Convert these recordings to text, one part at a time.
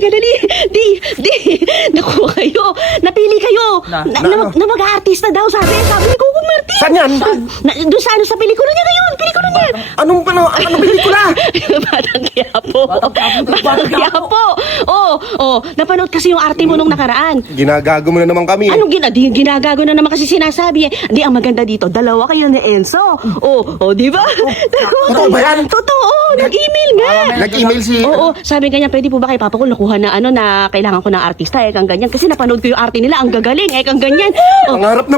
halika, dali. Di. Naku kayo. Napili kayo. Na mag-aartista daw, sabi ni Coco Martin. Saan yan? Doon sa sa pelikula niya ngayon. Pelikula niya. Anong pelikula? Batang Quiapo. Batang Quiapo. Napanood kasi yung arte mo nung nakaraan. Ginagago mo na naman kami. Anong ginagago na naman kasi sinasabi eh. Di, ang maganda dito, dalawa kayo ni Enzo. Di ba? Totoo ba yan? Totoo, nag-email nga. Nag-email si... Oo, sabi ganyan, pwede po ba kay Papa ko nakuha na na kailangan ko ng artista, kang ganyan. Kasi napanood ko yung arte nila, ang gagaling, kang ganyan.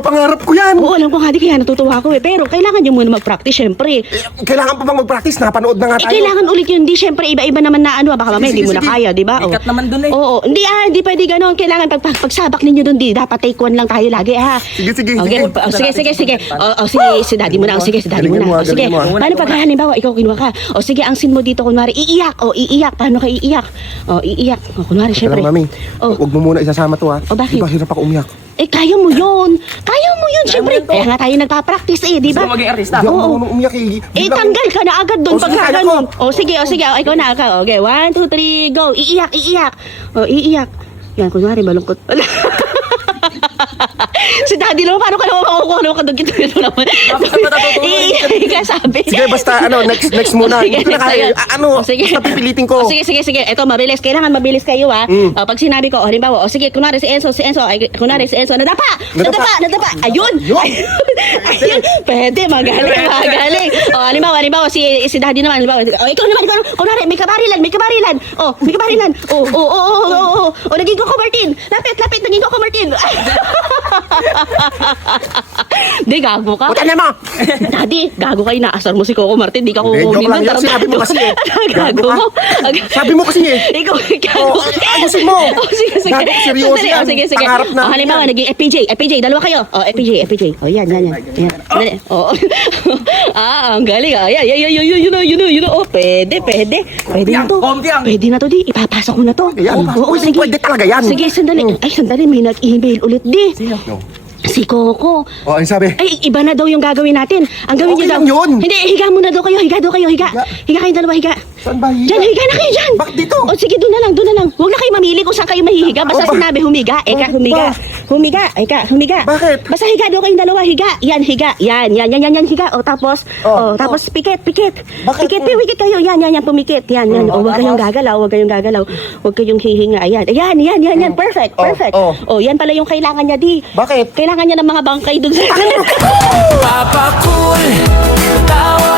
Pangarap ko yan. Oo, alam ko nga, di kaya natutuwa ko eh. Pero kailangan nyo muna mag-practice, syempre. Kailangan pa bang mag-practice? Napanood na nga tayo. Kailangan ulit yun, di syempre, iba-iba naman na baka mamaya, hindi mo na kaya, di ba? Bigat naman dun eh. Oo, hindi pwede ganon. Kailangan pagsabak ninyo dun, di dapat take one lang tayo lagi, ha? Sige. Sige. Sige, si daddy mo na. Sige, si daddy mo na. Sige, paano pag halimbawa, ikaw kinuha ka? Sige, ang sin mo dito, kunwari, iiyak. Iiyak. Paano ka iiyak? Iiyak. Kunwari, syempre. Mami, huwag mo muna isasama to, ha? Bakit? Diba, hirap ako umiyak. Kaya mo yun, syempre. Kaya nga tayo nagpa-practice di ba? Gusto mo maging artista? Hindi ako marunong umiyak eh. Tanggal ka na agad doon pag sige, kaya ganun. Sige, ikaw na. Okay, 1, 2, 3, go. Iiyak. Iiyak. Yan, kunwari, malungkot pala. Si daddy naman, paano ka naman makukuha ka doon? Ito naman. Iiyak sabi. Sige, basta, next muna. Sige, Ito na kaya, basta pipilitin ko. Sige. Ito, mabilis. Kailangan mabilis kayo, ha? Pag sinabi ko, halimbawa, sige, kunwari si Enzo, nadapa. Ayun. Pwede, magaling. Halimbawa, si daddy naman, ikaw naman, kunwari, may kabarilan. Naging ko Martin. Lapit, naging ko Martin. Di, gago ka. Puta na mo! Daddy, gago ka, inaasar mo si Coco Martin. Di ka Hindi, kukunin joke lang yan. Sinabi mo kasi eh. Gago mo. Sabi mo kasi eh. Ikaw, gago. Ayusin mo. Sige. Gago, seryoso yan. Sige. Pangarap na. Halimbawa, naging FPJ. Dalawa kayo. FPJ. Yan. Dali. Ang galing. Yun. Pwede. Pwede na to. Pwede na to, di. Ipapasok ko na to. Ayan. Sige. Pwede talaga yan. Sige, sandali. May nag-email ulit, di. Si Coco. Ano sabi? Iba na daw yung gagawin natin. Ang gawin Okay niyo daw. lang yun. Hindi, higa muna daw kayo. Higa daw kayo. Higa kayong dalawa, higa. Saan ba higa? Diyan, higa na kayo dyan. Bakit dito? Sige, doon na lang. Huwag na kayo mamili kung saan kayo mahihiga. Basta sinabi, humiga. Humiga. Bakit? Basta higa daw kayong dalawa, higa. Yan, higa. Yan, higa. Tapos pikit. Bakit? Pikit kayo. Yan, pumikit. Yan. Huwag kayong gagalaw. Huwag kayong hihinga. Yan. Perfect. Yan pala yung kailangan niya, di. Bakit? Kailangan niya ng mga bangkay doon sa... Papa Cool, tawa